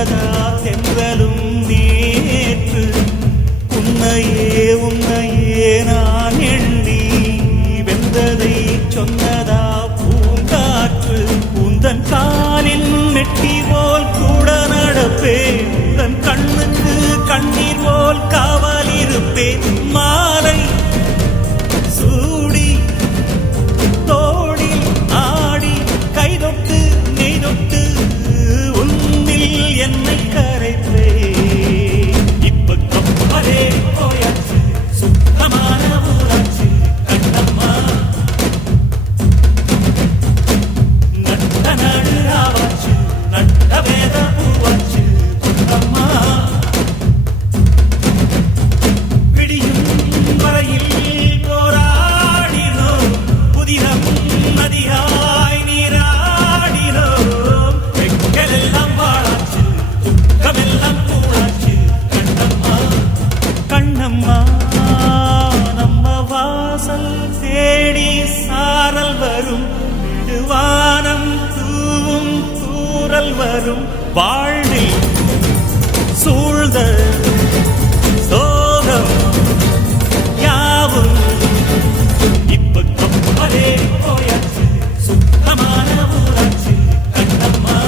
வந்ததா தென்றலும் நேற்று உன்னையே நான் எண்ணி வெந்ததை சொன்னதா பூங்காற்று உந்தன் காலில் நெட்டி போல் கூட நடப்பேன் உந்தன் கண்ணுக்கு கண்ணீர் போல் காவல் இருப்பேன் மாலை சூடி தோடில் ஆடி கைதொட்டு நெய்தொட்டு உன்னில் என்னை கரைப்பே இப்ப கப்பலே போயாச்சு சுத்தமான ஊராச்சு கண்ணம்மா நட்ட நடு ஆவாச்சு நட்ட வேத பூவாச்சு கண்ணம்மா விடியும் வரையில் போராடினோம் புதினம் நதியாய் நீராடினோம் எங்களெல்லாம் வாழாச்சு துக்கமெல்லாம் கூடாச்சு கண்ணம்மா கண்ணம்மா நம்ம வாசல் தேடி சாரல் வரும் விடுவானம் தூவும் தூரல் வரும் வாழ்வில் சூழ்ந்த சோகம் யாவும் இப்ப கப்பலே போயாச்சு சுத்தமான ஊராச்சு கண்ணம்மா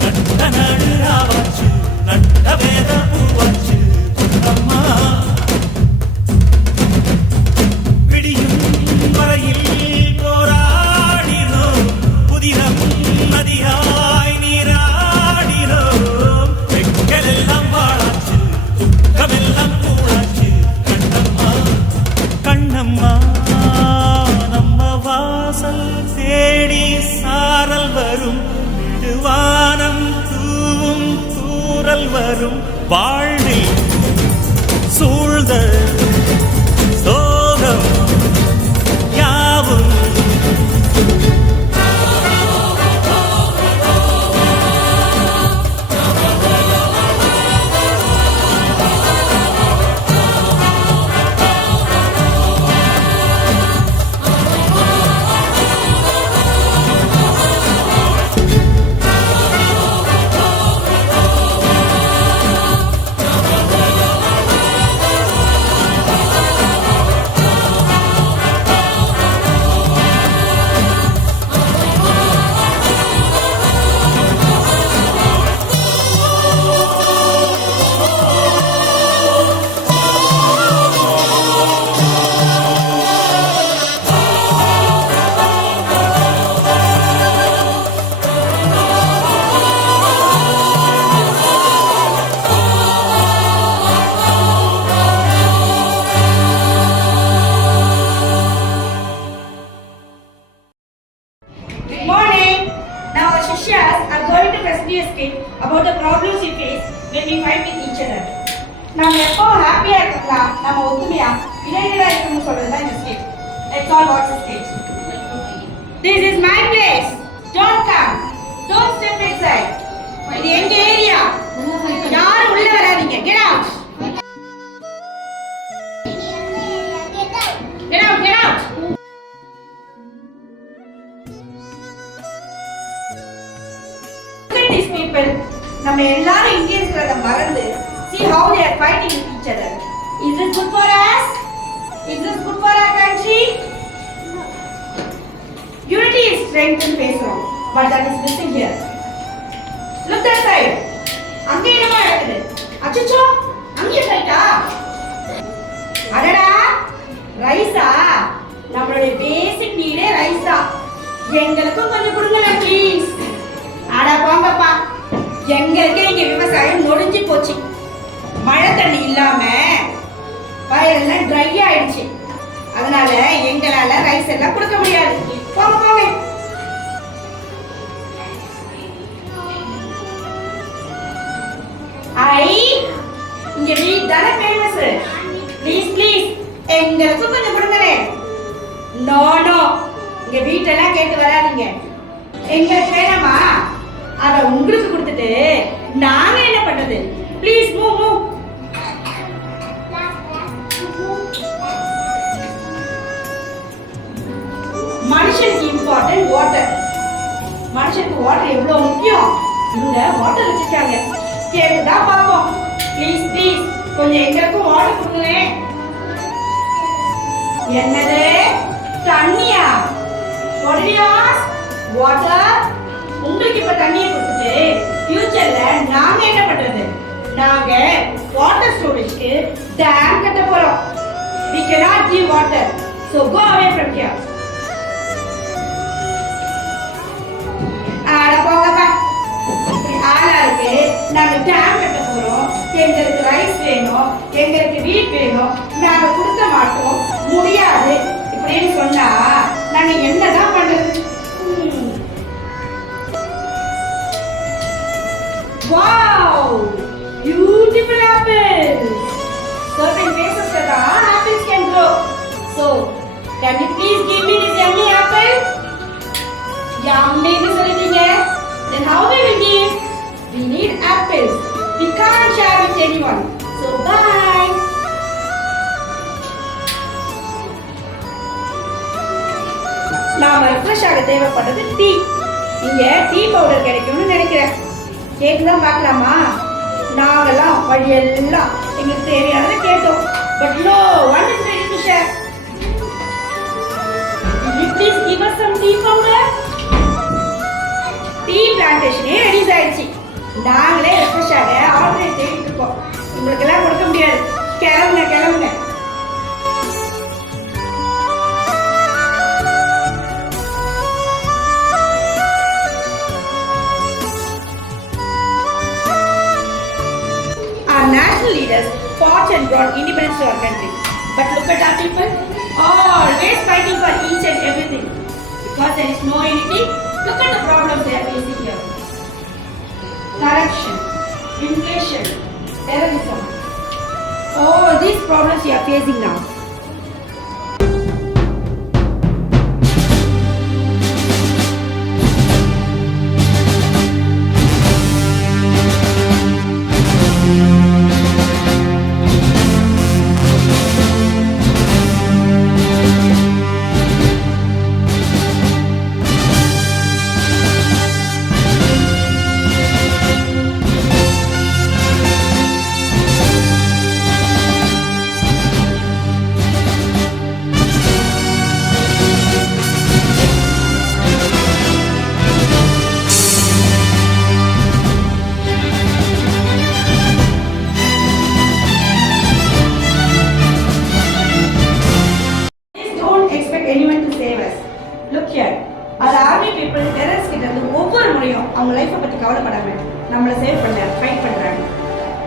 நட்ட நடு ஆவாச்சு நட்ட வேத பூவாச்சு கண்ணம்மா விடியும் வரையில் போராடினோம் புதினம் நதியாய் நீராடினோம் எங்களெல்லாம் வாழாச்சு துக்கமெல்லாம் கூடாச்சு கண்ணம்மா கண்ணம்மா நம்ம வாசல் தேடி சாரல் வரும் விடுவானம் தூவும் தூரல் வரும் வாழ்வில் சூழ்ந்த சோகம் யாவும் Good morning. Now our Shishyas are going to present you a skit about the problems we face when we fight with each other. நம்ம எப்போ ஹாப்பியா இருக்கலாம் நம்ம ஒத்துமையா யுனைடடா இருக்கணும்னு சொல்றது தான் இந்த skit. Let's all watch the skit. This is my place. Don't come. Don't step inside. இது எங்க ஏரியா. யாரும் உள்ள வராதீங்க. Get out. Get out. Get out. These people, நம்ம எல்லாரும் இந்தியன்ஸ்ன்றத மறந்து see how they are fighting with each other. Is this good for us? Is this good for our country? Unity is strength in பேசுறோம், but that is missing here. Look that side. அங்க என்னமா நடக்குது? அச்சச்சோ, அங்க ஃபைட்டா? அடடா, ரைஸா? நம்மளுடைய பேசிக் நீடே ரைஸ் தான். எங்களுக்கும் கொஞ்சம் கொடுங்க ப்ளீஸ். அட போங்கப்பா, எங்களுக்கே இங்க விவசாயம் நொடிஞ்சு போச்சு. மழை தண்ணி இல்லாம வயலெல்லாம் ட்ரை ஆயிடுச்சு. அதனால எங்களால ரைஸ் எல்லாம் கொடுக்க முடியாது. போங்க போங்க. இங்க வீட் தானே ஃபேமஸ். ப்ளீஸ் ப்ளீஸ் எங்களுக்கும் கொஞ்சம் கொடுங்களே. நோ நோ, இங்க வீட்டெல்லாம் கேட்டு வராதீங்க. எங்களுக்கு வேணாமா? அத உங்களுக்கு கொடுத்துட்டு நாங்க என்ன பண்றது? Please move move. மனுஷனுக்கு இம்பார்ட்டன்ட் வாட்டர். மனுஷ மனுஷனுக்கு வாட்டர் எவ்வளவு முக்கியம். இவங்க வாட்டர் வச்சிருக்காங்க. கேட்டுதா பாப்போம். ப்ளீஸ் ப்ளீஸ் கொஞ்சம் எங்களுக்கும் வாட்டர் கொடுங்களேன். என்னது தண்ணியா? வாட்டர்? உங்களுக்கு இப்ப தண்ணியை கொடுத்துட்டு ஃபியூச்சர்ல நாங்க என்ன பண்றது? நாங்க வாட்டர் ஸ்டோரேஜ்க்கு டேம் கட்ட போறோம். We cannot give water. So go away from here. ஆளாருக்கு நாங்க டேம் கட்ட போறோம். எங்களுக்கு ரைஸ் வேணும், எங்களுக்கு வீட் வேணும், நாங்க கொடுக்க மாட்டோம், முடியாது இப்படின்னு சொன்னா நாங்க என்னதான் பண்றது? Wow! Beautiful apples! Certain places that apples can grow. So, can you please give me this yummy apple? Yummy னு சொல்லிட்டீங்க. Then how we will give? We need apples. We can't share with anyone. So, bye! நாம refresh ஆக தேவைப்படுறது டீ. இங்க tea powder கிடைக்கும்னு நினைக்கிறேன். கேட்டுதான் பார்க்கலாமா? நாங்கெல்லாம் வழியெல்லாம் எங்களுக்கு தேவையானதை கேட்டோம். But no one is ready to share. Will you please give us some tea powder? Tea பிளான்டேஷனே ரெடிஸ் ஆயிடுச்சு. நாங்களே ரெஃப்ரெஷ் ஆக ஆல்டர்னேட் தேடிட்டு இருக்கோம். உங்களுக்கு எல்லாம் கொடுக்க முடியாது. கிளம்புங்க கிளம்புங்க. National leaders fought and brought independence to our country. But look at our people, always fighting for each and everything. Because there is no unity, look at the problems they are facing here. Corruption, inflation, terrorism. All these problems we are facing now. Anyone to save us. Look here. As army people terrorists கிட்ட இருந்து ஒவ்வொரு முறையும் அவங்க லைஃப பத்தி கவலைப்படாம நம்மள சேவ் பண்ண ஃபைட் பண்றாங்க.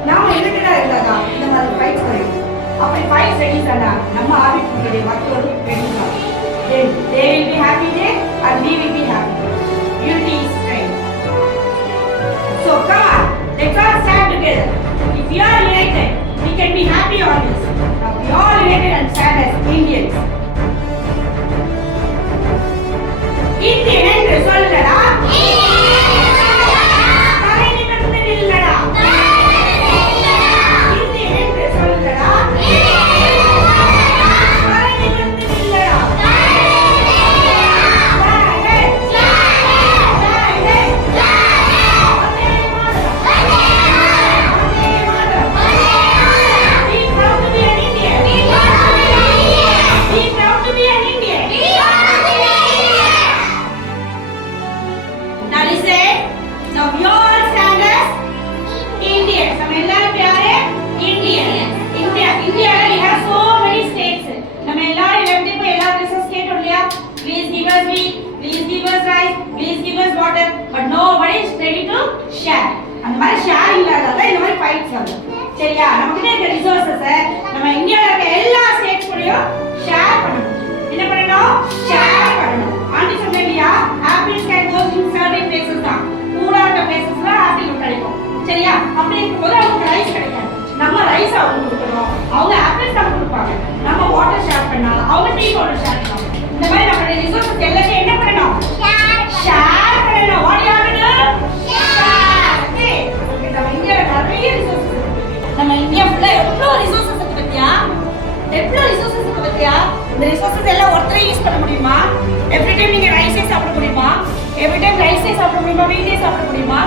நாம யுனைட்டடா இருந்தா இந்த மாதிரி ஃபைட் பண்ணுவோம். அப்படி ஃபைட் ரெடிஸ் ஆனா நம்ம ஆர்மி பீப்புளுடைய மக்களோட ரெடிஸ் ஆகும். Then they will be happy there and we will be happy. Unity is strength. So come on, let's all stand together. If we are united, we can be happy always. Now we all united and stand as Indians. Indian என்று சொல்லடா. தலை நிமிர்ந்து நில்லடா. இந்தியன் என்று சொல்லடா. தலை நிமிர்ந்து நில்லடா. But nobody is ready to share. அந்த மாதிரி ஷேரிங் இல்லாததால இந்த மாதிரி ஃபைட்ஸ் ஆகும். சரியா? நமக்கிட்ட இருக்க ரிசோர்சஸை நம்ம இந்தியாவில் இருக்க எல்லா ஸ்டேட்ஸ் கூடயும் ஷேர் பண்ணணும். என்ன பண்ணணும்? ஷேர் பண்ணணும். ஆண்டி சொன்னீங்க apples can go in certain places தான். கூடாத பிளேசஸ்ல ஆப்பிள் கிடைக்கும். சரியா? அப்படி இருக்கும்போது அவங்களுக்கு ரைஸ் கிடைக்காது. நம்ம ரைஸ் அவங்க கொடுக்கணும். அவங்க ஆப்பிள்ஸ் தான் கொடுப்பாங்க. நம்ம வாட்டர் ஷேர் பண்ணா அவங்க டீ பவுடர் ஷேர் பண்ணுவாங்க. இந்த மாதிரி நம்மளுடைய ரிசோர்சஸ் எல்லாத்தையும் என்ன பண்ணணும்? ஷேர் பண்ணணும். What you have to to? Share. Okay. நம்ம இந்தியால நிறைய ரிசோர்சஸ் இருக்கு. நம்ம இந்தியா ஃபுல்லா எவ்வளவு ரிசோர்சஸ் இருக்கு பத்தியா? எவ்வளவு ரிசோர்சஸ் இருக்கு பத்தியா? இந்த ரிசோர்சஸ் எல்லாம் ஒருத்தரே யூஸ் பண்ண முடியுமா? எவ்ரி டைம் நீங்க ரைஸே சாப்பிட முடியுமா? எவ்ரி டைம் ரைஸே சாப்பிட முடியுமா? வீட்லயே சாப்பிட முடியுமா?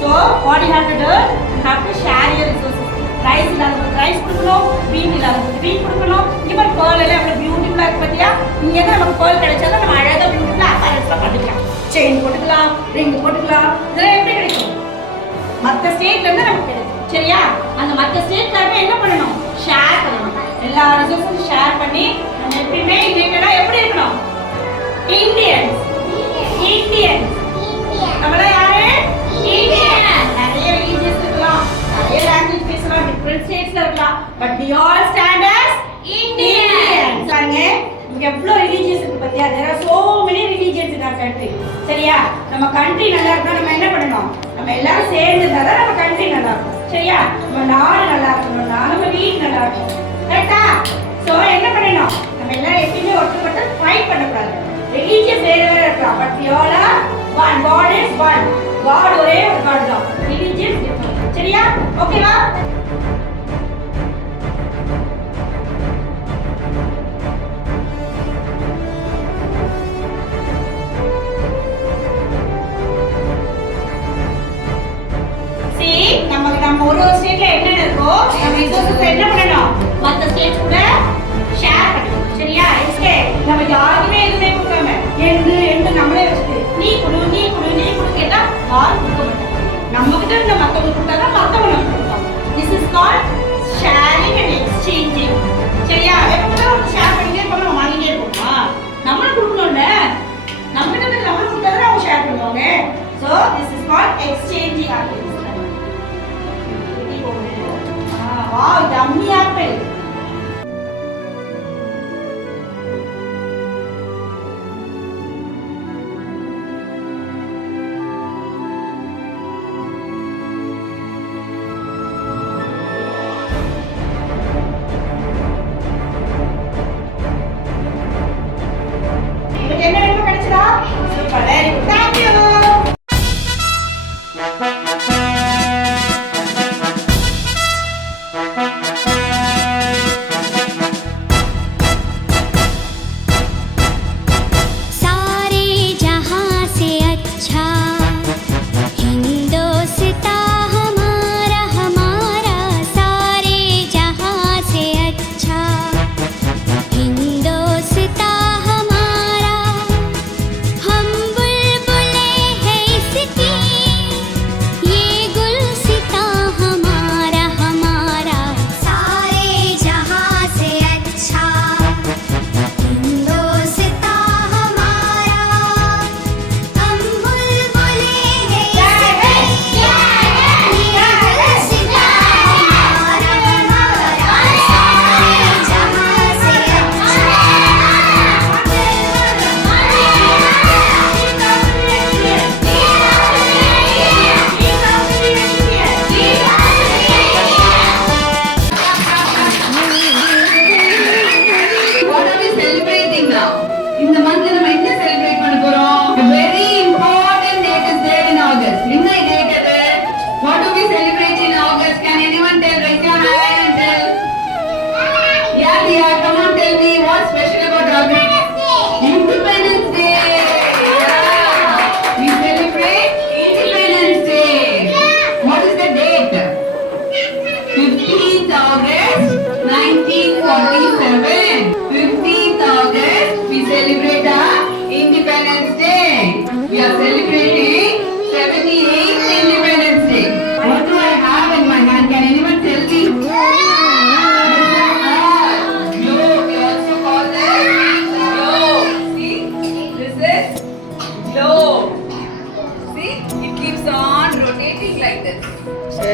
So what you have to do? You have to share your resources. Rice இல்லாதவங்களுக்கு ரைஸ் கொடுக்கணும், வீட் இல்லாதவங்களுக்கு வீட் கொடுக்கணும். இங்கே மாதிரி பேர்ல் எல்லாம் எவ்வளோ பியூட்டிஃபுல்லாக இருக்கு பார்த்தியா? இங்கே தான் நமக்கு பேர்ல் கிடைச்சாதான் நம்ம அழகாக பியூட்டிஃபுல்லாக அப்பேரன்ஸ்லாம் பண்ணிக்கலாம். செயின் போட்டுக்கலாம், ரிங் போட்டுக்கலாம். இதெல்லாம் எப்படி கிடைக்கும்? மற்ற ஸ்டேட்லேருந்து நமக்கு கிடைக்கும். சரியா? அந்த மற்ற ஸ்டேட்காரங்க என்ன பண்ணணும்? ஷேர் பண்ணணும். எல்லா ரிசோர்ஸும் ஷேர் பண்ணி நம்ம எப்பயுமே யுனைட்டடாக எப்படி இருக்கணும்? இந்தியன்ஸ் இந்தியன்ஸ் நம்மளாம் யாரு? இந்தியன். நிறைய ரிலீஜியஸ் இருக்கலாம், நிறைய லாங்குவேஜ் பேசலாம், டிஃபரண்ட் ஸ்டேட்ஸ்ல இருக்கலாம், but we all stand as Indians. பாருங்க இங்க எவ்வளவு ரிலீஜியஸ் இருக்கு பாத்தியா? there are so many religions in our country. சரியா? நம்ம கண்ட்ரி நல்லா இருக்கா நம்ம என்ன பண்ணணும்? நம்ம எல்லாரும் சேர்ந்து இருந்தா தான் நம்ம கண்ட்ரி நல்லா இருக்கும். சரியா? நம்ம நாடு நல்லா இருக்கணும்னா நம்ம வீடு நல்லா இருக்கணும். கரெக்டா? சோ என்ன பண்ணணும்? நம்ம எல்லாரும் எப்பயுமே ஒருத்தர் ஃபைட் பண்ணக்கூடாது. ரிலீஜியஸ் வேற வேற இருக்கலாம், but we all are one. God is one. God ஒரே ஒரு God தான். Religious different. சரியா? ஓகேவா? நம்ம ஒரு ஸ்டேட்ல என்ன இருக்கோ நம்ம ரிசோர்ஸஸ் என்ன பண்ணணும்? மற்ற ஸ்டேட் கூட ஷேர் பண்ணணும். சரியா? இஸ்கே நம்ம யாருமே எதுவுமே கொடுக்காம எண்டு நம்மளே வச்சுட்டு நீ கொடு நீ கொடு நீ கொடு கேட்டா யாரும் கொடுக்க மாட்டாங்க. நம்ம கிட்ட இருந்த மற்றவங்க கொடுத்தா மற்றவங்க நம்ம கொடுப்பாங்க. This is called sharing and exchanging. சரியா? எப்போ ஒரு ஷேர் பண்ணிட்டே இருப்போம், நம்ம வாங்கிட்டே இருப்போமா? நம்மளும் கொடுக்கணும்ல, நம்ம கிட்ட இருந்து நம்ம கொடுத்தா தான் அவங்க ஷேர் பண்ணுவாங்க. So this is called exchanging activity. Wow, yummy apple. But என்ன வேணுமோ கிடைச்சதா? Super, very good. Thank you.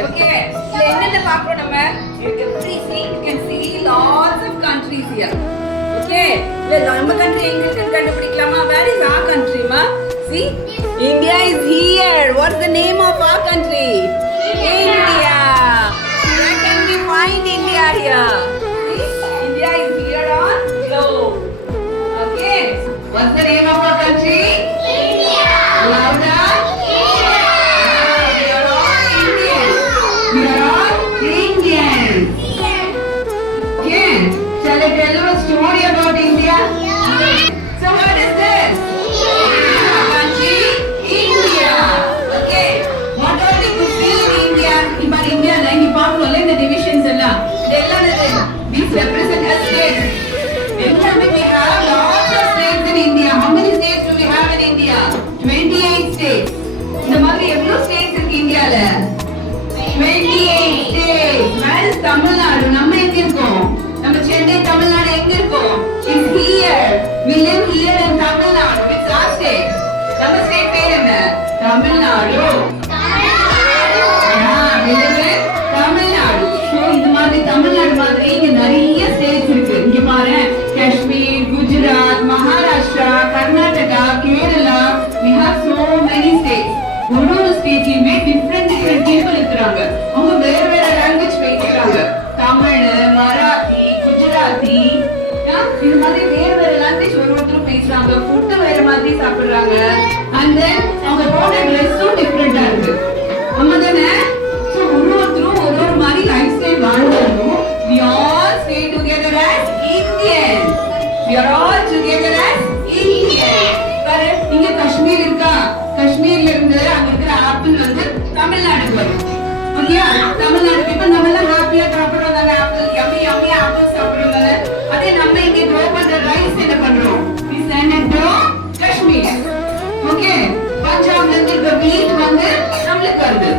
Okay, so என்னென்ன பார்க்கறோம் நம்ம? Everything you can see lots of countries here. Okay, நம்ம country எங்க இருக்குன்னு கண்டுபிடிக்கலாமா? Where is our country, ma? See, India is here. What's the name of our country? India. Where can we find India here? See, India is here on globe. Okay, what's the name of our country? India. Louder. Shall I tell you a story about India? So what is this? India. Country, India. இந்தியால 28 states. Where is Tamil Nadu? நம்ம எங்க இருக்கோம்? நம்ம சென்னை தமிழ்நாடு எங்க இருக்கோம்? It's here. We live here in Tamil Nadu. It's our state. நம்ம ஸ்டேட் பேர் என்ன? Tamil Nadu. We live in Tamil Nadu. So இந்த மாதிரி தமிழ்நாடு மாதிரி இங்க நிறைய ஸ்டேட்ஸ் இருக்கு. இங்க பாரு, காஷ்மீர், குஜராத், மகாராஷ்டிரா, கர்நாடகா, Kerala. We have so many states. ஒரு ஸ்டேட்லயுமே டிஃபரெண்ட் பீப்புள் இருக்கிறாங்க. அவங்க வேற வேற லாங்குவேஜ் பேசுறாங்க. தமிழ், மராத்தி, குஜராத்தி, இது மாதிரி வேற வேற லாங்குவேஜ் ஒருத்தரும் பேசுறாங்க. ஃபுட் வேற மாதிரி சாப்பிடுறாங்க. அண்ட் தென் அவங்க போடுற ட்ரெஸ்ஸும் டிஃபரெண்டா இருக்கு. நம்ம தானே ஒருத்தரும் ஒரு மாதிரி லைஃப் ஸ்டைல் வாழ்ந்தாலும் we all stay together as Indians. We are all together as Indians. பாரு, இங்க காஷ்மீர் இருக்கா? காஷ்மீர்ல இருந்து அங்க இருக்கிற ஆப்பிள் வந்து தமிழ்நாடுக்கு வரும். ஓகேயா? தமிழ்நாடு பீப்பிள் நம்ம எல்லாம் ஹாப்பியா சாப்பிடுறோம். நாங்க ஆப்பிள் யம்மி யம்மி ஆப்பிள் சாப்பிடுறோம். அதே நம்ம இங்க க்ரோ பண்ற ரைஸ் என்ன பண்றோம்? we send it to Kashmir. Okay, பஞ்சாப்ல இருந்து இந்த வீட் வந்து நம்மளுக்கு வருது.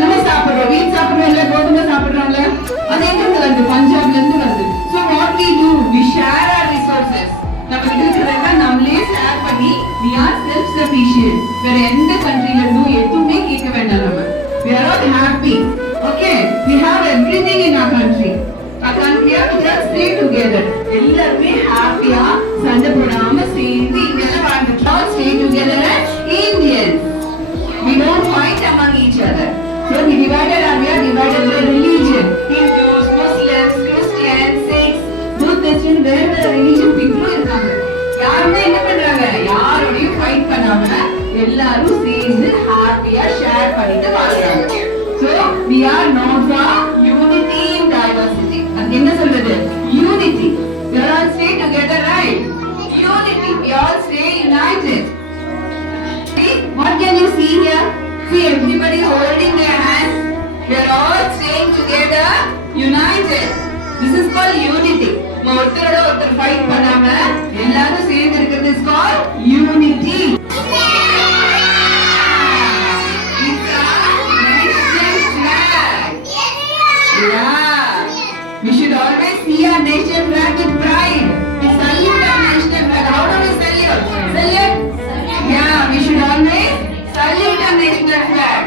நம்ம சாப்பிடுறோம், வீட் சாப்பிடுறோம், இல்ல கோதுமை சாப்பிடுறாங்க. அதே எங்க வருது? பஞ்சாப்ல இருந்து வருது. So what we do? We share our resources. நம்ம இருக்கிறத நம்மளே ஷேர் பண்ணி we are self sufficient. வேற எந்த கண்ட்ரில இருந்தும் எதுவுமே கேட்க வேண்டாம். நம்ம we are all happy. Okay, we have everything in our country. Our country we just stay together. எல்லாரும் ஹாப்பியா சண்டை போடாம சேர்ந்து இங்கெல்லாம் வாழ்ந்துட்டு all stay together as Indians. We don't fight among each other. So we are divided by religion. Hindus, Muslims, Christians, Sikhs, Buddhists, வேற religion people இருக்காங்க. யாருமே என்ன பண்றாங்க? யாரோடையும் ஃபைட் பண்ணாம எல்லாரும் சேர்ந்து ஹாப்பியா ஷேர் பண்ணிட்டு வாழ்றாங்க. So we are known for unity in diversity. அது என்ன சொல்றது? Unity. We all stay together, right? Unity. We all stay united. See, what can you see here? See, everybody holding their hands. We are all staying together, united. This is called unity. ஒருத்தரோட ஒருத்தர் ஃபைட் பண்ணாம எல்லாரும் சேர்ந்து இருக்கிறது is called unity. Yeah, we should always see our nation flag with pride. We salute our national flag. How do we salute? Salute? Yeah, we should always salute our national flag.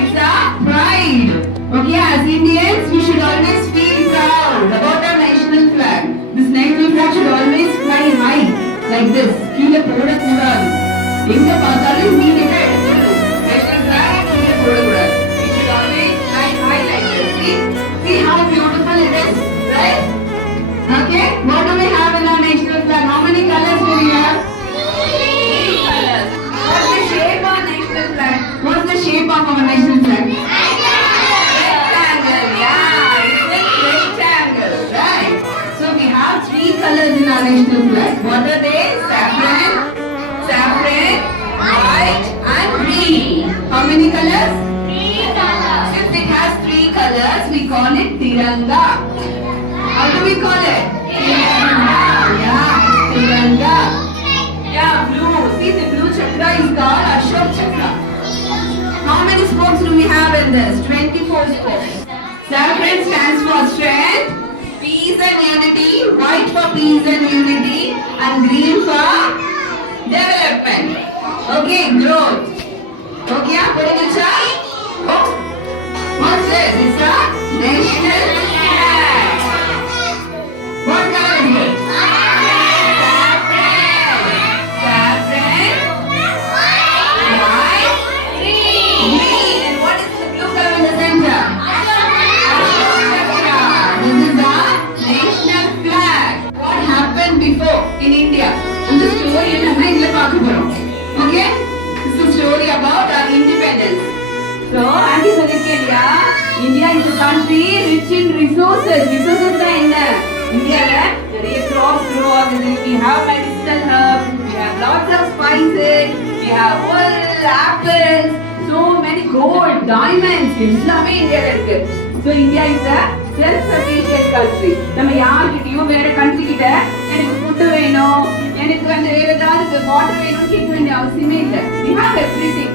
It's our pride. Okay, as Indians, we should always feel proud about our national flag. This national flag should always fly high, like this. கீழே போடக்கூடாது. எங்க பார்த்தாலும் இமீடியட்டா எடுத்துடணும். National flag கீழே போடக்கூடாது. We should always fly high like this. See how beautiful it is, right? Okay, what do we have in our national flag? How many colors do we have? 3 colors. What's the shape of our national flag? What's the shape of our national flag? Rectangle. Yeah, it's a rectangle, right? So we have 3 colors in our national flag. What are they? Saffron, white, and green. How many colors? 3 colors. Since it has 3 colors, we call it Tiranga. How do we call it? Tiranga. Yeah, Tiranga. Yeah, blue. See, the blue chakra is called Ashok chakra. How many spokes do we have in this? 24 spokes. Saffron stands for strength, peace and unity, white for peace and unity, and green for development. Okay, growth. Okay, put it in chat. Oh, what's this? It's a national flag. What color is it? Saffron, white, green. And what is the blue color in the center? Ashok chakra. This is the national flag. What happened before in India? இந்த story நம்ம இதுல பார்க்க போறோம். Okay? This is a story about our independence. So, aunty சொல்லிருக்கேன் இல்லையா, India is a country rich in resources. Resources தான் என்ன? இந்தியால நிறைய crops grow ஆகுது. We have medicinal herbs. We have lots of spices. We have wool, apples, so many gold, diamonds. எல்லாமே இந்தியால இருக்கு. So, India is a self-sufficient country. நம்ம யார்கிட்டயும் வேற country கிட்ட எனக்கு food வேணும், எனக்கு வந்து வேற ஏதாவது வாட்டர் வேணும்னு கேட்க வேண்டிய அவசியமே இல்லை. We have everything.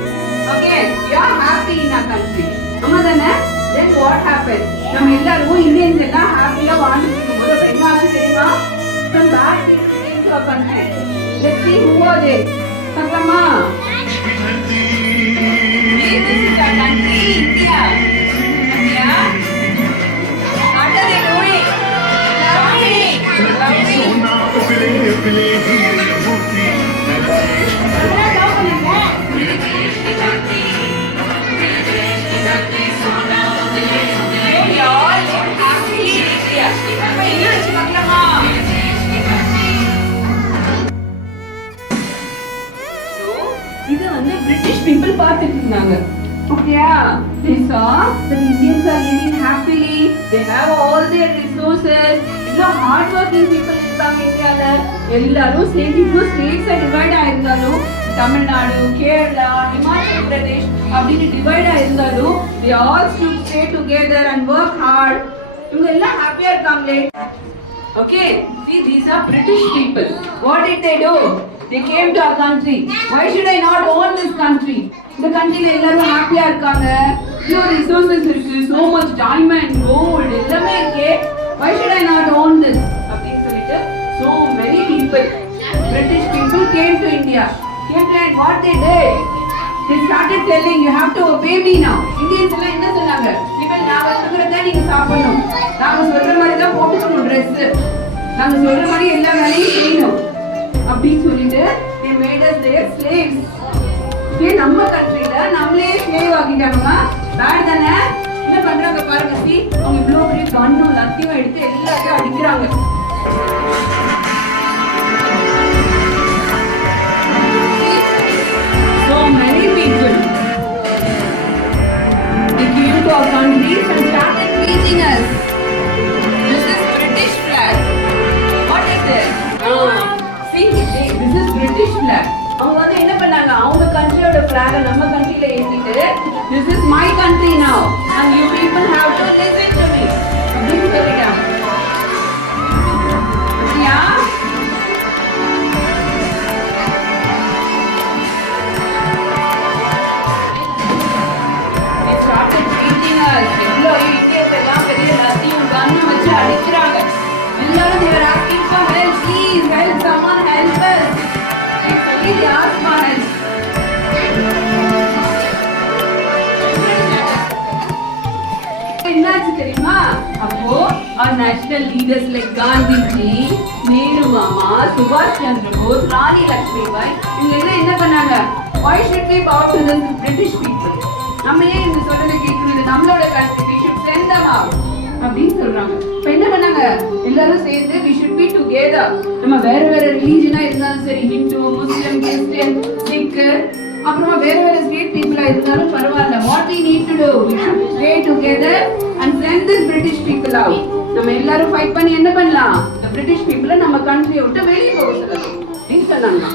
Okay, you are happy in our country. ஆமாதானே? Then what happened? நம்ம எல்லாரும் இந்தியன்ஸ் எல்லாம் ஹாப்பியா வாழ்ந்துட்டு இருக்கும்போது அப்ப என்ன ஆச்சு தெரியுமா? Some bad things came to our country. Let's see who are they. பார்க்கலாமா? This is our country, India. India. What are they doing? Loving. இது வந்து பிரிட்டிஷ் people பார்த்துட்டு இருந்தாங்க. ஓகேயா? They saw that Indians are living happily. They have all their resources. இவ்வளோ hard working people இருக்காங்க இந்தியால. எல்லாரும் ஸ்டேட்ஸை டிவைட் ஆயிருந்தாலும் தமிழ்நாடு, கேரளா, ஹிமாச்சல் பிரதேஷ் அப்படின்னு டிவைட் ஆயிருந்தாலும் they all should stay together and work hard. இவங்க எல்லாம் ஹாப்பியா இருக்காங்களே. Okay, see, these are British people. What did they do? They came to our country. Why should I not own this country? இந்த countryல எல்லாரும் ஹாப்பியா இருக்காங்க. இவ்வளோ ரிசோர்சஸ் இருக்கு, so much diamond, gold, எல்லாமே இருக்கு. Why should I not own this? அப்படின்னு சொல்லிட்டு so many people, British people came to India. Came to and what they did? They started telling you have to obey me now. Indians எல்லாம் என்ன சொன்னாங்க? இவன் நாங்க சொல்றத நீங்க சாப்பிடணும். நாங்க சொல்ற மாதிரி தான் போட்டுக்கணும் Dress. நாங்க சொல்ற மாதிரி எல்லா வேலையும் செய்யணும். அப்படின்னு சொல்லிட்டு they made us their slaves. ஏ நம்ம கண்ட்ரில நம்மளே ஸ்லேவ் ஆக்கிட்டாங்கமா. பேட் தானே? என்ன பண்றாங்க பாருங்க. see, அவங்க இவ்வளோ பெரிய கன்னும் லத்தியும் எடுத்து எல்லாத்தையும் அடிக்கிறாங்க. So many people, they came to our countries and started beating us. This is British flag. What is this? See, this is British flag. அவங்க வந்து என்ன பண்ணாங்க? அவங்க கண்ட்ரியோட flag நம்ம கண்ட்ரில ஏத்திட்டு this is my country now and you people have to listen to me. அப்படின்னு சொல்லிட்டாங்க. Yeah. அடிக்கிறாங்க. எல்லாரும் they were asking for help. Please help, someone help us. Actually they asked for help. என்னாச்சு தெரியுமா? அப்போ our national leaders like Gandhiji, நேரு மாமா, சுபாஷ் சந்திர போஸ், ராணி லட்சுமிபாய் இவங்க எல்லாம் என்ன பண்ணாங்க? Why should we bow to the British people? நம்ம ஏன் இந்த சொல்றதை கேட்கணும்? இது நம்மளோட country. We should send them out. அப்படின்னு சொல்றாங்க. இப்ப என்ன பண்ணாங்க? எல்லாரும் சேர்ந்து we should be together. நம்ம வேற வேற ரிலீஜனா இருந்தாலும் சரி, ஹிந்து, முஸ்லிம், கிறிஸ்டியன், சிக், அப்புறமா வேற வேற ஸ்டேட் பீப்புளா இருந்தாலும் பரவாயில்ல. What we need to do? We should stay together and send this British people out. நம்ம எல்லாரும் ஃபைட் பண்ணி என்ன பண்ணலாம்? இந்த பிரிட்டிஷ் பீப்புளை நம்ம கண்ட்ரியை விட்டு வெளியே போக சொல்லலாம் அப்படின்னு சொன்னாங்க.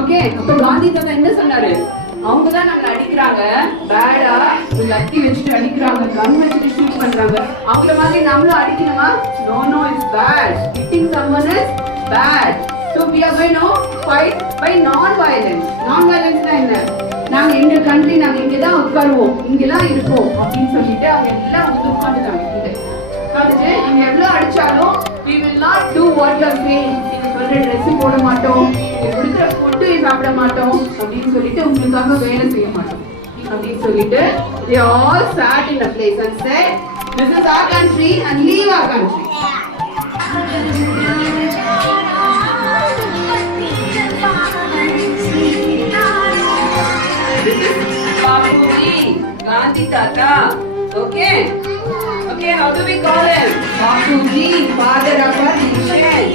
ஓகே, அப்ப காந்தி தாத்தா என்ன சொன்னாரு? அவங்க தான் நம்மள அடிக்கிறாங்க, பேடா லத்தி வச்சுட்டு அடிக்கிறாங்க, கன் வச்சுட்டு ஷூட் பண்றாங்க. அவங்கள மாதிரி நம்மளும் அடிக்கணுமா? No no, it's bad. Hitting someone is bad. So we are going to fight by non-violence. Non-violence என்ன? நாங்க எங்க கண்ட்ரி நாங்க இங்க தான் உட்காருவோம், இங்க தான் இருப்போம் அப்படின்னு சொல்லிட்டு அவங்க எல்லாம் வந்து உட்கார்ந்துட்டாங்க. உட்கார்ந்துட்டு நீங்க எவ்வளவு அடிச்சாலும் we will not do what you are saying. நீங்க சொல்ற Dress போட மாட்டோம், நீங்க கொடுக்குற ஃபுட்டு சாப்பிட மாட்டோம் அப்படின்னு சொல்லிட்டு உங்களுக்காக வேலை செய்ய மாட்டோம் அப்படின்னு சொல்லிட்டு they all sat in a place and said this is our country and leave our country. This is Bapuji, Gandhi Tata. Okay, how do we call him? Bapuji, father of our nation.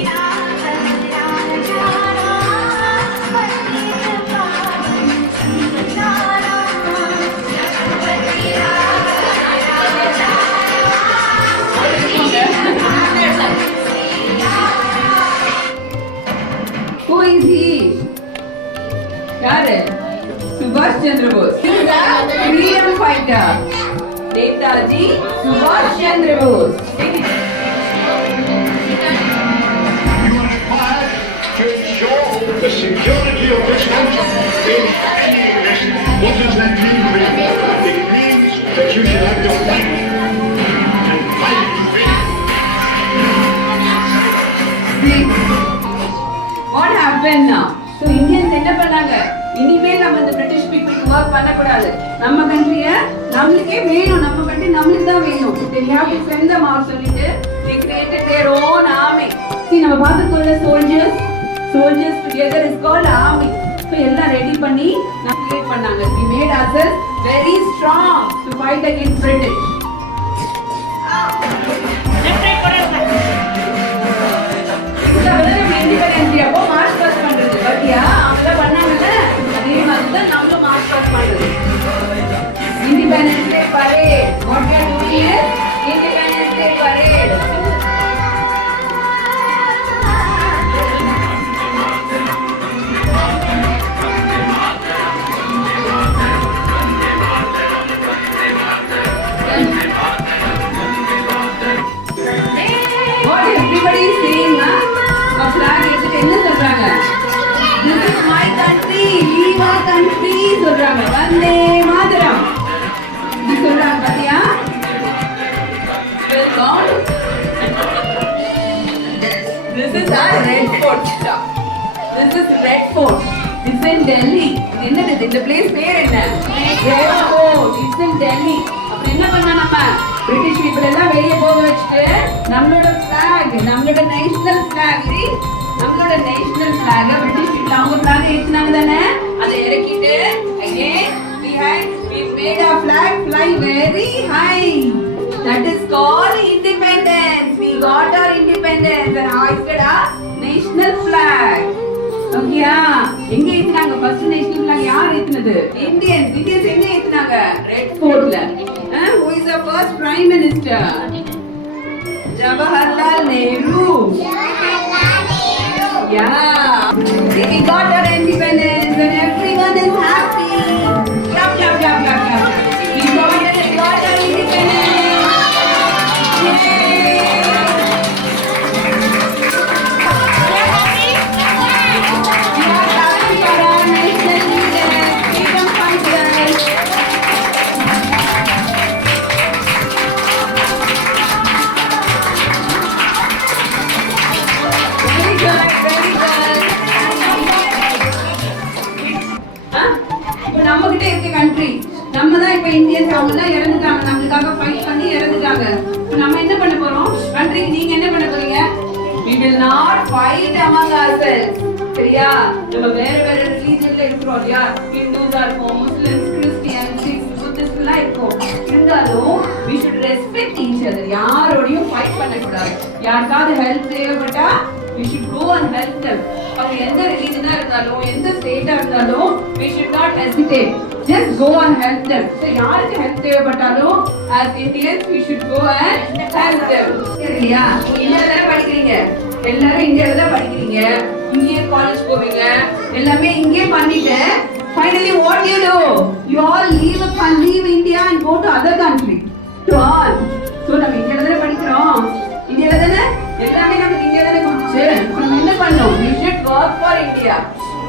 Who is he? யாரு? Subhash Chandra Bose. He is a freedom fighter. Netaji Subhash Chandra Bose. To ensure the security of this country in any election. What does that mean? that you should have to fight and fight to win. What happened now? So Indians என்ன பண்ணாங்க? இனிமேல் நம்ம இந்த பிரிட்டிஷ் பீப்புளுக்கு ஒர்க் பண்ணக்கூடாது. நம்ம கண்ட்ரிய நம்மளுக்கே வேணும், நம்ம கண்ட்ரி நம்மளுக்கு தான் வேணும். They have to send them out சொல்லிட்டு they created their own army. See நம்ம பார்த்துக்கொள்ள soldiers together is called army. So எல்லாம் ரெடி பண்ணி நம்ம கிரியேட் பண்ணாங்க. We made ourselves very strong to fight against British. Left right போடுங்க. இண்டிபெண்டன்ஸ் அப்போ மார்ச் பாஸ்ட் பண்றது பத்தியா அவங்க பண்ணாங்கல்ல அதே மாதிரி தான் நம்ம மார்ச் பாஸ்ட் பண்றது. Independence day parade what we are doing is independence day parade. What everybody is saying na flag எடுத்து என்ன சொல்றாங்க? This is my country, leave our country சொல்றாங்க. வந்தே மாதரம் இது சொல்றாங்க பாத்தியா? Well gone. This is our Red Fort. This is Red Fort. It's in Delhi. என்னது இந்த place பேர் என்ன? Red Fort. It's in Delhi. அப்புறம் என்ன பண்ணா நம்ம பிரிட்டிஷ் பீப்புள் எல்லாம் வெளியே போக வச்சுட்டு நம்மளோட ஃபிளாக், நம்மளோட நேஷனல் ஃபிளாக், நம்மளோட நேஷனல் ஃபிளாக பிரிட்டிஷ் பீப்புள் அவங்க ஃபிளாக் ஏத்துனாங்க தானே, அதை இறக்கிட்டு again we made our flag fly very high. That is called independence. We got our independence and hoisted our national flag. ஓகேயா? எங்க ஏத்துனாங்க ஃபர்ஸ்ட் நேஷனல் ஃபிளாக்? யார் ஏத்துனது? இந்தியன்ஸ் எங்க ஏத்துனாங்க? ரெட் ஃபோர்ட்ல. Who is the first prime minister? Jawaharlal Nehru. Yeah. We got our independence and everyone is happy. Clap, clap, clap, clap, clap. We got our independence. Yay. We are clapping for our national leaders, freedom fighters. Very good, very good. இப்போ நம்ம கிட்ட இருக்க கண்ட்ரி நம்ம தான் இப்போ இந்தியன்ஸ் அவங்க எல்லாம் இறந்துட்டாங்க, நம்மளுக்காக ஃபைட் பண்ணி இறந்துட்டாங்க. இப்போ நம்ம என்ன பண்ண போறோம்? கண்ட்ரிக்கு நீங்க என்ன பண்ண போறீங்க? We will not fight among ourselves. சரியா? நம்ம வேற வேற ரிலீஜன்ல இருக்கிறோம் இல்லையா? ஹிந்துஸா இருக்கோம், முஸ்லிம்ஸ், கிறிஸ்டியன்ஸ், சிக்ஸ், புத்திஸ்ட் எல்லாம் இருக்கோம். இருந்தாலும் we should respect each other. யாரோடையும் ஃபைட் பண்ணக்கூடாது. யாருக்காவது ஹெல்ப் தேவைப்பட்டா we should go and help them. அவங்க எந்த ரிலீஜனா இருந்தாலும் எந்த ஸ்டேட்டா இருந்தாலும் we should not hesitate. Just go and help them. So யாருக்கு ஹெல்ப் தேவைப்பட்டாலும் as Indians we should go and help them. சரியா? இந்தியால தான படிக்கிறீங்க, எல்லாரும் இந்தியால தான் படிக்கிறீங்க, இங்கேயே காலேஜ் போவீங்க, எல்லாமே இங்கே பண்ணிட்டு finally what you do? You all leave India and go to other country. To all. So நம்ம இந்தியால தான படிக்கிறோம், இந்தியால தான எல்லாமே நம்ம இந்தியால தான குடிச்சு நம்ம என்ன பண்ணோம்? We should work for India.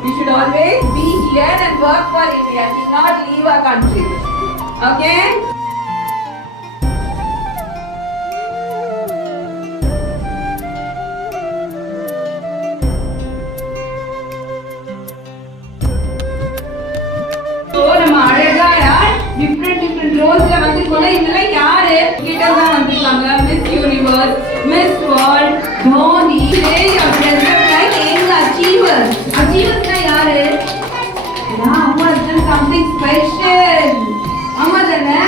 We should always be here and work for India. We should not leave our country. Okay? So நம்ம அழகா different roles-ல வந்திருக்கோம்ல, இதெல்லாம் யாரு? கிட்ட தான் வந்திருக்காங்க. Miss Universe, Miss World, Dhoni. They are dressed like young achievers. Achievers-னா யாரு? Yeah, Amma has done something special. Amma தானே?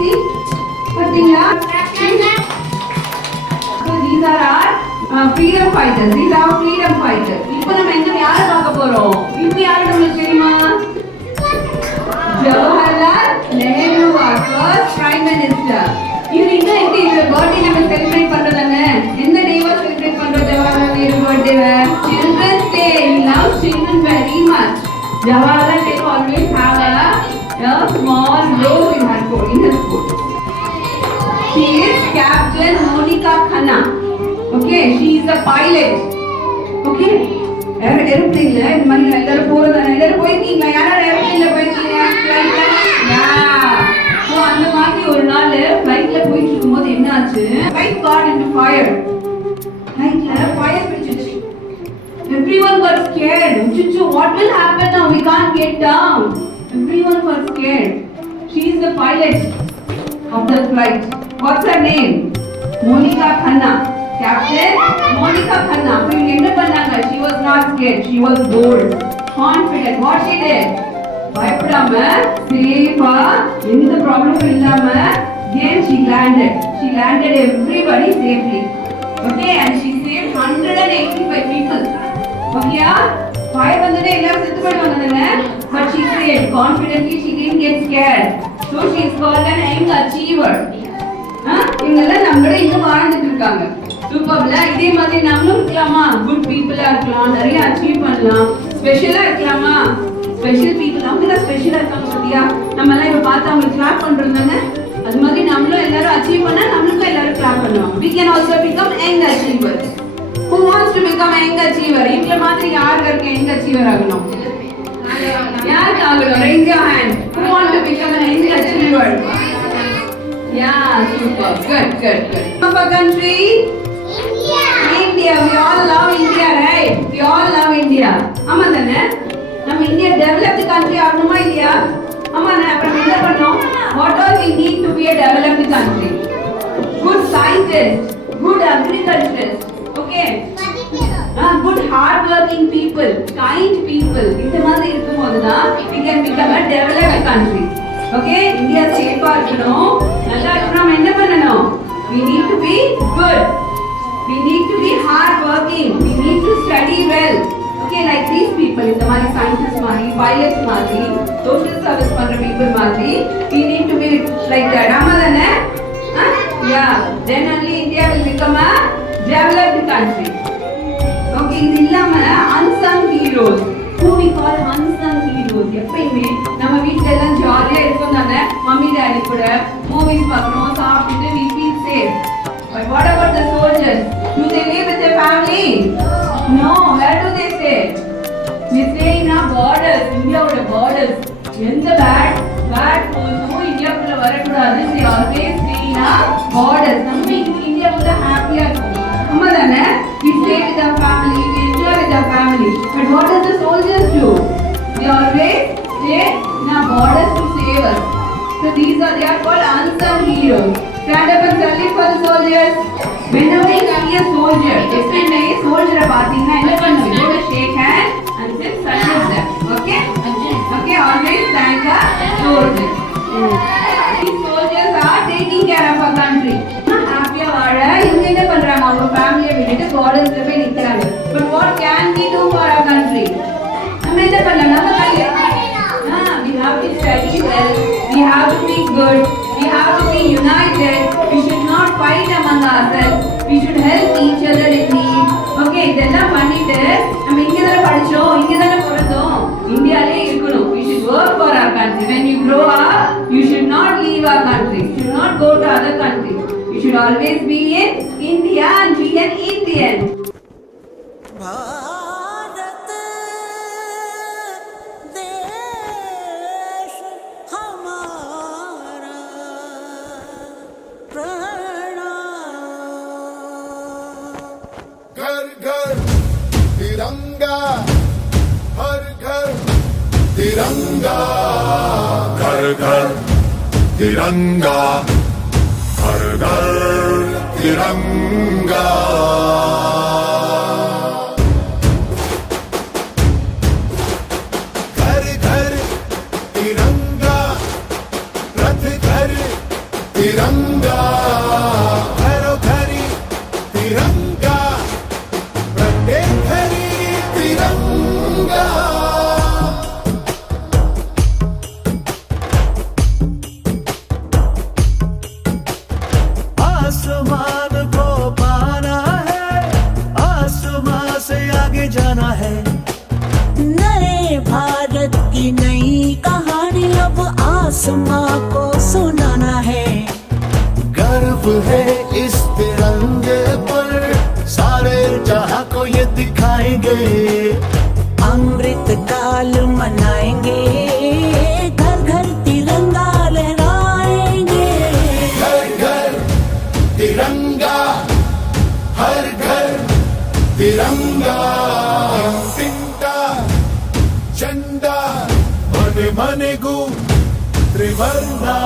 See? பார்த்தீங்களா? So these are our freedom fighters. These are our freedom fighters. இப்போ நம்ம எங்க யாரை பார்க்க போறோம்? இப்போ யாரு உங்களுக்கு தெரியுமா? Jawaharlal Nehru, our first Prime Minister. இவர் இந்த பர்த்டே நம்ம செலிப்ரேட் பண்றதானே? எந்த டேவா செலிப்ரேட் பண்றோம் ஜவஹர்லால் நேரு பர்த்டேவை? Children's Day. He loves children very much. Jawaharlal Nehru always have a small rose in her coat. She is Captain Monica Khanna. Okay, she is a pilot. Okay. ஏரோப்ளேன்ல இந்த மாதிரி எல்லாரும் போறதானே? எல்லாரும் போயிருக்கீங்களா? யாராவது ஏரோப்ளேன்ல போயிருக்கீங்க? ஃளைட்ல? யா. சோ அந்த மாதிரி ஒரு நாள் ஃளைட்ல போயிட்டு இருக்கும்போது என்ன ஆச்சு? Flight got into fire. ஃளைட்ல ஃபயர் பிடிச்சிச்சு. Everyone got scared. Chichu, what will happen now? We can't get down. Everyone got scared. She is the pilot of the flight. What's her name? Monica Khanna. Captain Monica Khanna. She was not scared. She was bold, confident. What she did? பயப்படாம சேஃபா எந்த ப்ராப்ளமும் இல்லாம then she landed. She landed everybody safely. Okay, and she saved 185 people. Okay, fire வந்ததே எல்லாரும் செத்து போயிடுவாங்கதானே? But she saved confidently. She didn't get scared. So she is called an young achiever. இவங்கெல்லாம் நம்மள இங்க வாழ்ந்துட்டு இருக்காங்க. சூப்பர்ல. இதே மாதிரி நம்மளும் இருக்கலாமா? குட் பீப்புளா இருக்கலாம், நிறைய அச்சீவ் பண்ணலாம், ஸ்பெஷலா இருக்கலாமா? ஸ்பெஷல் பீப்புள் அவங்க ஸ்பெஷலா இருக்காங்க பாத்தியா? நம்ம எல்லாம் இப்ப பார்த்து அவங்களுக்கு கிளாப் பண்றோம் தானே? அது மாதிரி நம்மளும் எல்லாரும் அச்சீவ் பண்ணா நம்மளுக்கும் எல்லாரும் கிளாப் பண்ணுவாங்க. We can also become young achievers. Who wants to become a young achiever? இவங்கள மாதிரி யார் இருக்க young achiever ஆகணும்? யார் ஆகணும்? Raise your hand. Who want to become a young achiever? Yeah, super. Good. Of our country? India. We all love India, right? We all love India. ஆமா தானே? நம்ம இந்தியா டெவலப்டு கண்ட்ரி ஆகணுமா இல்லையா? ஆமா நான் அப்புறம் என்ன பண்ணோம்? What all we need to be a developed country? Good scientists, good agriculturists, okay? Good hard working people, kind people. இந்த மாதிரி இருக்கும்போது தான் we can become a developed country. Okay? India சேஃபா இருக்கணும். நல்லா இருக்கணும். நம்ம என்ன பண்ணணும்? We need to be good. We need to be hard working. We need to study well. Okay, like these people, இந்த மாதிரி scientists மாதிரி, pilots மாதிரி, social service பண்ற people மாதிரி, we need to be like that. ஆமா தானே? Yeah. Then only India will become a developed country. Okay, இது இல்லாம unsung heroes. Who we call unsung heroes? எப்பயுமே நம்ம வீட்ல எல்லாம் ஜாலியா இருக்கும் தானே? மம்மி டாடி கூட மூவிஸ் பார்க்கணும், சாப்பிட்டு we feel safe. But what about the soldiers? Do they live with their family? No. Where do they stay? They stay in our borders. India's borders. எந்த bad force இந்தியாக்குள்ள வரக்கூடாது. They always stay in our borders. நம்ம இந்தியாக்குள்ள ஹாப்பியா இருக்கும். ஆமா தானே? We stay with our family. We enjoy with our family. But what does the soldiers do? They always stay in our borders to save us. So they are called unsung heroes. Stand up and salute for the soldiers. Whenever you see a soldier, எப்பவுமே soldier பாத்தீங்கன்னா என்ன பண்ணுவீங்க? You will shake hand and then salute them. Okay? Okay, always thank the soldiers. These soldiers are taking care of our country. Happy வாழ இங்க என்ன பண்றாங்க? அவங்க ஃபேமிலியை விட்டுட்டு bordersல போய் நிக்கறாங்க. But what can we do for our country? நம்ம என்ன பண்ணலாம்? நம்ம we have to study well. We have to be good. We have to be united. We should not fight among ourselves. We should help each other in need. Okay, இதெல்லாம் பண்ணிட்டு நம்ம இங்க தான படிச்சோம், இங்க தான பிறந்தோம், இந்தியாலே இருக்கணும். We should work for our country. When you grow up, you should not leave our country. You should not go to other countries. You should always be in India and be an Indian. तिरंगा हर घर तिरंगा घर घर तिरंगा हर घर तिरंगा घर घर तिरंगा रथ घर तिरंगा घरो घरी तिरंगा प्रत्येक घरी तिरंगा आसमान को पाना है, आसमान से आगे जाना है। नए भारत की नई कहानी अब आसमां को सुनाना है। गर्व है इस तिरंगे पर, सारे जहां को ये दिखाएंगे। अमृत काल मनाएंगे, घर घर तिरंगा लहराएंगे। घर घर तिरंगा, हर घर तिरंगा। तिंटा झंडा मने मने गु त्रिवर्णा